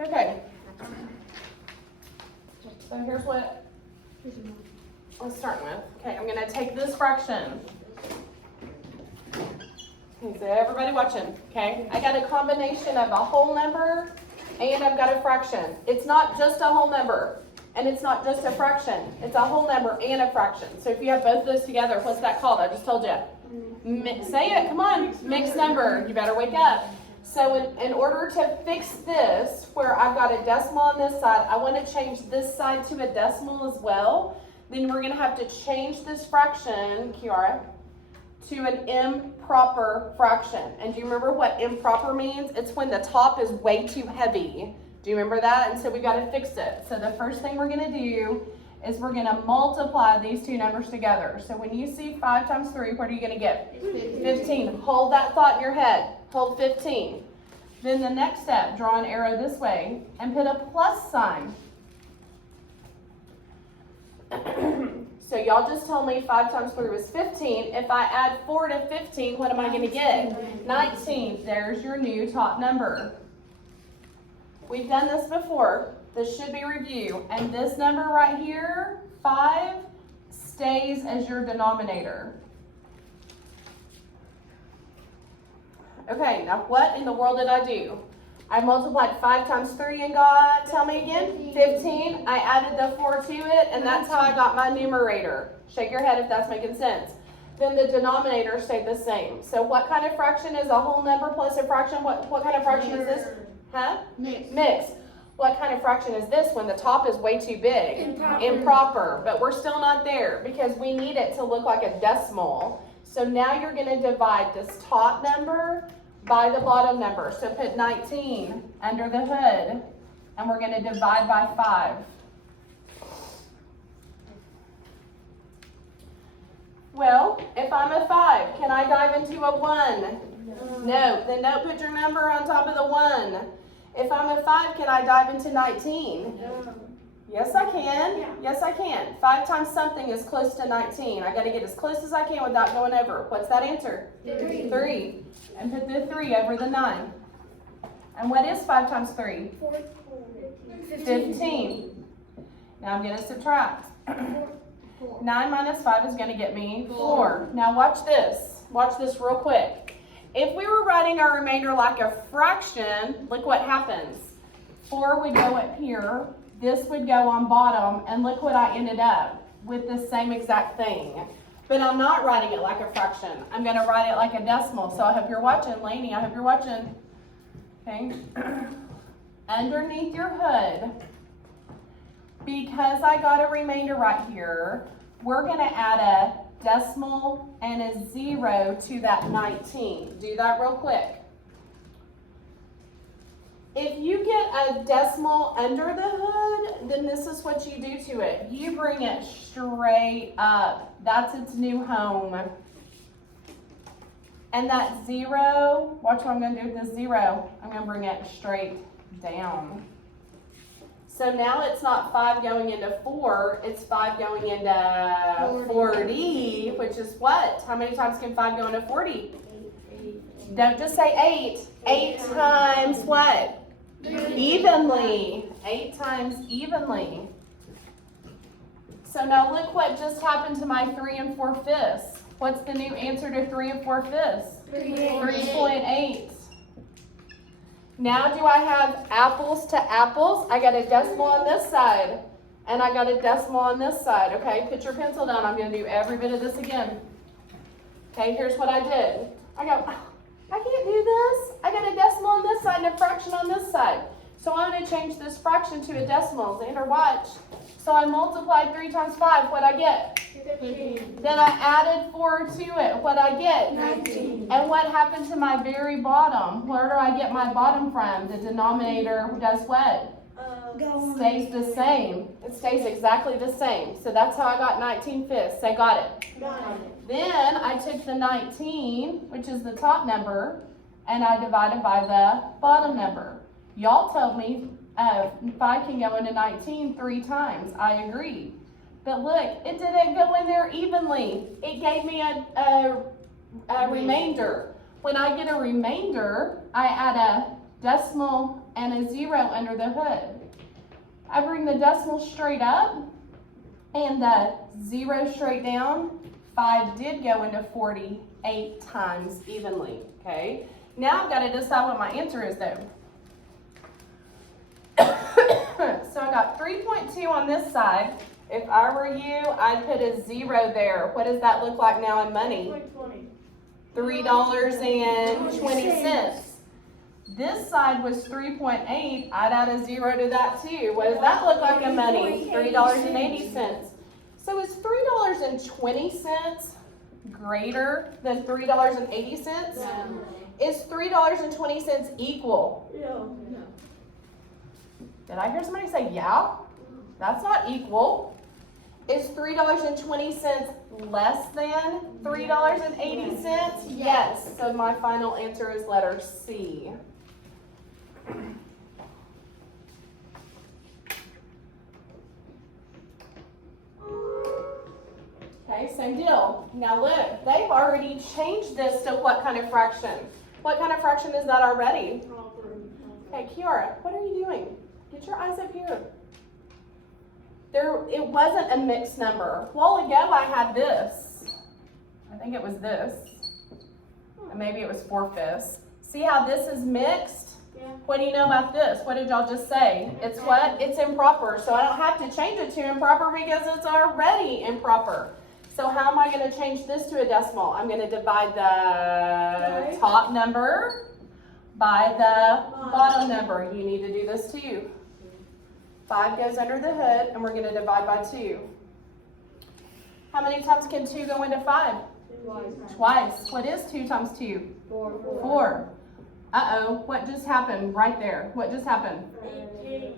Okay. So here's what I'm starting with. Okay, I'm going to take this fraction. Okay, so everybody watching, okay? I got a combination of a whole number and I've got a fraction. It's not just a whole number and it's not just a fraction. It's a whole number and a fraction. So if you have both of those together, what's that called? I just told you. Say it, come on. Mixed number. You better wake up. So in order to fix this, where I've got a decimal on this side, I want to change this side to a decimal as well. Then we're going to have to change this fraction, Kiara, to an improper fraction. And do you remember what improper means? It's when the top is way too heavy. Do you remember that? And so we got to fix it. So the first thing we're going to do is we're going to multiply these two numbers together. So when you see 5 times 3, what are you going to get? 15. Hold that thought in your head. Hold 15. Then the next step, draw an arrow this way and put a plus sign. So y'all just told me 5 times 3 was 15. If I add 4 to 15, what am I going to get? 19. There's your new top number. We've done this before. This should be review. And this number right here, 5, stays as your denominator. Okay, now what in the world did I do? I multiplied 5 times 3 and got, tell me again, 15. I added the 4 to it, and that's how I got my numerator. Shake your head if that's making sense. Then the denominator stayed the same. So what kind of fraction is a whole number plus a fraction? What kind of fraction is this? Huh? Mixed. What kind of fraction is this when the top is way too big? Improper. But we're still not there because we need it to look like a decimal. So now you're going to divide this top number by the bottom number. So put 19 under the hood, and we're going to divide by 5. Well, if I'm a 5, can I dive into a 1? No. Then don't put your number on top of the 1. If I'm a 5, can I dive into 19? Yes, I can. Yeah. Yes, I can. 5 times something is close to 19. I got to get as close as I can without going over. What's that answer? 3. And put the 3 over the 9. And what is 5 times 3? 15. Now I'm going to subtract. 9 minus 5 is going to get me 4. Now watch this. Watch this real quick. If we were writing our remainder like a fraction, look what happens. 4 would go up here. This would go on bottom, and look what I ended up with the same exact thing. But I'm not writing it like a fraction. I'm going to write it like a decimal. So I hope you're watching, Lainey. I hope you're watching. Okay. Underneath your hood, because I got a remainder right here, we're going to add a decimal and a 0 to that 19. Do that real quick. If you get a decimal under the hood, then this is what you do to it. You bring it straight up. That's its new home. And that 0, watch what I'm going to do with this 0. I'm going to bring it straight down. So now it's not 5 going into 4, it's 5 going into 40, which is what? How many times can 5 go into 40? 8. Don't just say 8. 8 times what? Evenly. 8 times evenly. So now look what just happened to my 3 4/5. What's the new answer to 3 4/5? 3.8. Now do I have apples to apples? I got a decimal on this side, and I got a decimal on this side. Okay, put your pencil down. I'm going to do every bit of this again. Okay, here's what I did. I go, I can't do this. I got a decimal on this side and a fraction on this side. So I'm going to change this fraction to a decimal. Xander, watch. So I multiplied 3 times 5. What'd I get? 15. Then I added 4 to it. What'd I get? 19. And what happened to my very bottom? Where do I get my bottom from? The denominator does what? Stays the same. It stays exactly the same. So that's how I got 19/5. Say, got it. Got it. Then I took the 19, which is the top number, and I divided by the bottom number. Y'all told me 5 can go into 19 3 times. I agree. But look, it didn't go in there evenly. It gave me a remainder. When I get a remainder, I add a decimal and a 0 under the hood. I bring the decimal straight up and the 0 straight down. 5 did go into 48 times evenly, okay? Now I've got to decide what my answer is though. So I got 3.2 on this side. If I were you, I'd put a 0 there. What does that look like now in money? $3.20. This side was 3.8. I'd add a 0 to that too. What does that look like in money? $3.80. So is $3.20 greater than $3.80? No. Is $3.20 equal? No. Did I hear somebody say yeah? That's not equal. Is $3.20 less than $3.80? Yes. So my final answer is letter C. Okay, same deal. Now look, they've already changed this to what kind of fraction? What kind of fraction is that already? Okay, Kiara, what are you doing? Get your eyes up here. It wasn't a mixed number. A while ago I had this. I think it was this. And maybe it was 4/5. See how this is mixed? Yeah. What do you know about this? What did y'all just say? It's what? It's improper. So I don't have to change it to improper because it's already improper. So how am I going to change this to a decimal? I'm going to divide the top number by the bottom number. You need to do this too. 5 goes under the hood, and we're going to divide by 2. How many times can 2 go into 5? Twice. What is 2 times 2? 4. Uh-oh, what just happened right there? What just happened?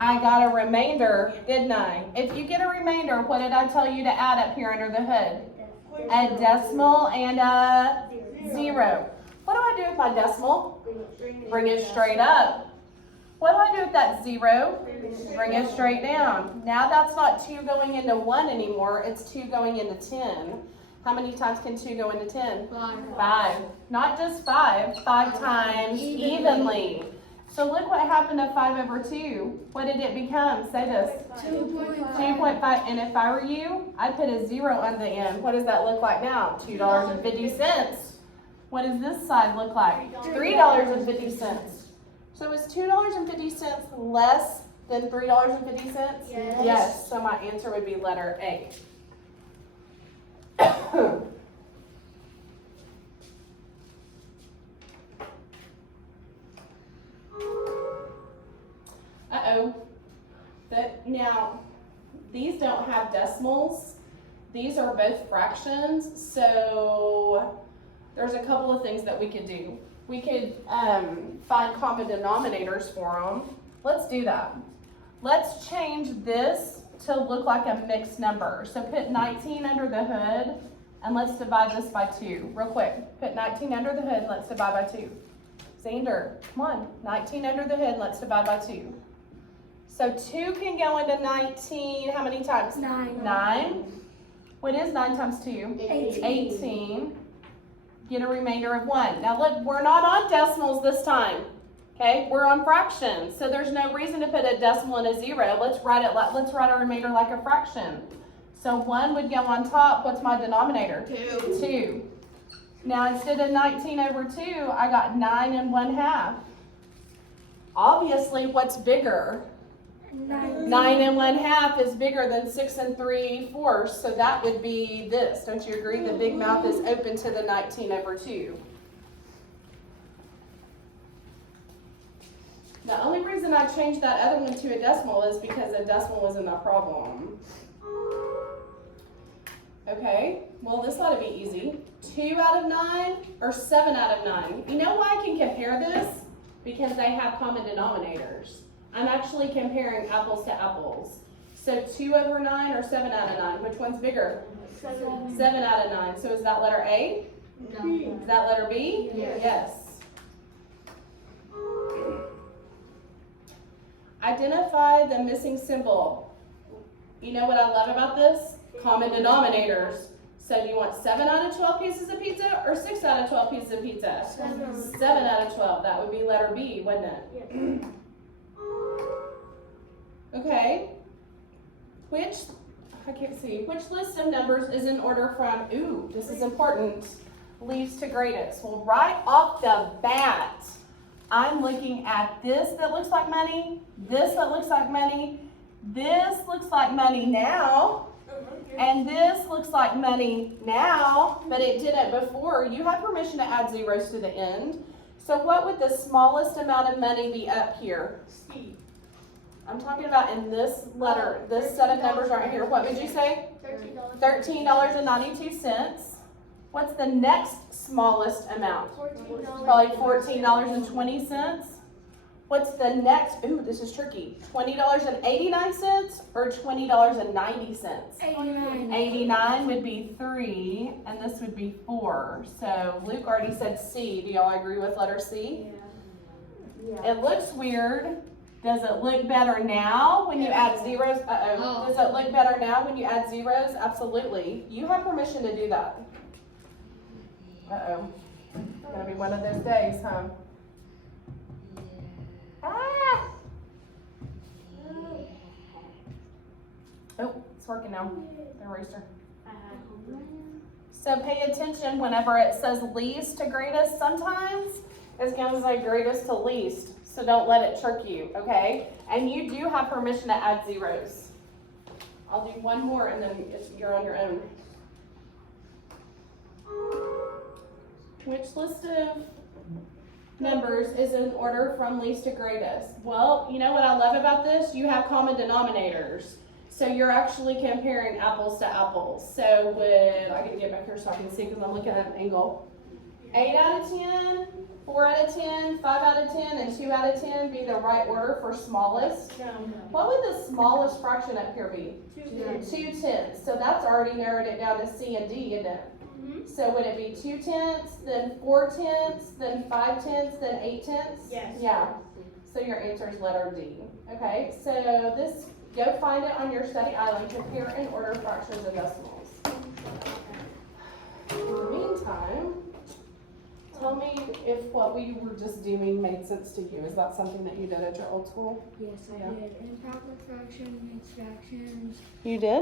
I got a remainder, didn't I? If you get a remainder, what did I tell you to add up here under the hood? A decimal and a 0. What do I do with my decimal? Bring it straight up. What do I do with that 0? Bring it straight down. Now that's not 2 going into 1 anymore, it's 2 going into 10. How many times can 2 go into 10? 5. Not just 5, 5 times evenly. So look what happened to 5 over 2. What did it become? Say this. 2.5. And if I were you, I'd put a 0 on the end. What does that look like now? $2.50. What does this side look like? $3.50. So is $2.50 less than $3.50? Yes. So my answer would be letter A. Uh-oh. Now, these don't have decimals. These are both fractions, so there's a couple of things that we could do. We could find common denominators for them. Let's do that. Let's change this to look like a mixed number. So put 19 under the hood, and let's divide this by 2. Real quick, put 19 under the hood, let's divide by 2. Xander, come on, 19 under the hood, let's divide by 2. So 2 can go into 19, how many times? 9. 9. What is 9 times 2? 18. Get a remainder of 1. Now look, we're not on decimals this time. Okay, we're on fractions, so there's no reason to put a decimal and a 0. Let's write a remainder like a fraction. So 1 would go on top. What's my denominator? 2. Now instead of 19 over 2, I got 9 1/2. Obviously, what's bigger? 9 1/2 is bigger than 6 3/4, so that would be this. Don't you agree? The big mouth is open to the 19 over 2. The only reason I changed that other one to a decimal is because a decimal was in the problem. Okay, well this ought to be easy. 2 out of 9 or 7 out of 9? You know why I can compare this? Because they have common denominators. I'm actually comparing apples to apples. So 2 over 9 or 7 out of 9? Which one's bigger? 7 out of 9. So is that letter A? No. Is that letter B? Yes. Identify the missing symbol. You know what I love about this? Common denominators. So you want 7 out of 12 pieces of pizza or 6 out of 12 pieces of pizza? 7 out of 12. That would be letter B, wouldn't it? I can't see, which list of numbers is in order from, ooh, this is important, least to greatest? Well, right off the bat, I'm looking at this that looks like money, this that looks like money, this looks like money now, and this looks like money now, but it didn't before. You had permission to add zeros to the end. So what would the smallest amount of money be up here? C. I'm talking about in this letter, this set of numbers right here. What would you say? $13.92. What's the next smallest amount? Probably $14.20. What's the next? Ooh, this is tricky. $20.89 or $20.90? 89. 89 would be 3, and this would be 4. So Luke already said C. Do y'all agree with letter C? Yeah. It looks weird. Does it look better now when you add zeros? Uh-oh. Does it look better now when you add zeros? Absolutely. You have permission to do that. Uh-oh. It's gonna be one of those days, huh? Ah! Oh, it's working now. The rooster. So pay attention whenever it says least to greatest. Sometimes it's going to say greatest to least. So don't let it trick you, okay? And you do have permission to add zeros. I'll do one more and then you're on your own. Which list of numbers is in order from least to greatest? Well, you know what I love about this? You have common denominators. So you're actually comparing apples to apples. So with, I can get back here so I can see because I'm looking at an angle. 8 out of 10, 4 out of 10, 5 out of 10, and 2 out of 10 be the right order for smallest? No. What would the smallest fraction up here be? 2. 2 tenths. So that's already narrowed it down to C and D, isn't it? So would it be 2 tenths, then 4 tenths, then 5 tenths, then 8 tenths? Yes. Yeah. So your answer is letter D. Okay, so this, go find it on your study island. Compare and order fractions and decimals. In the meantime, tell me if what we were just doing made sense to you. Is that something that you did at your old school? Yes, I did. Improper fraction makes fractions. You did?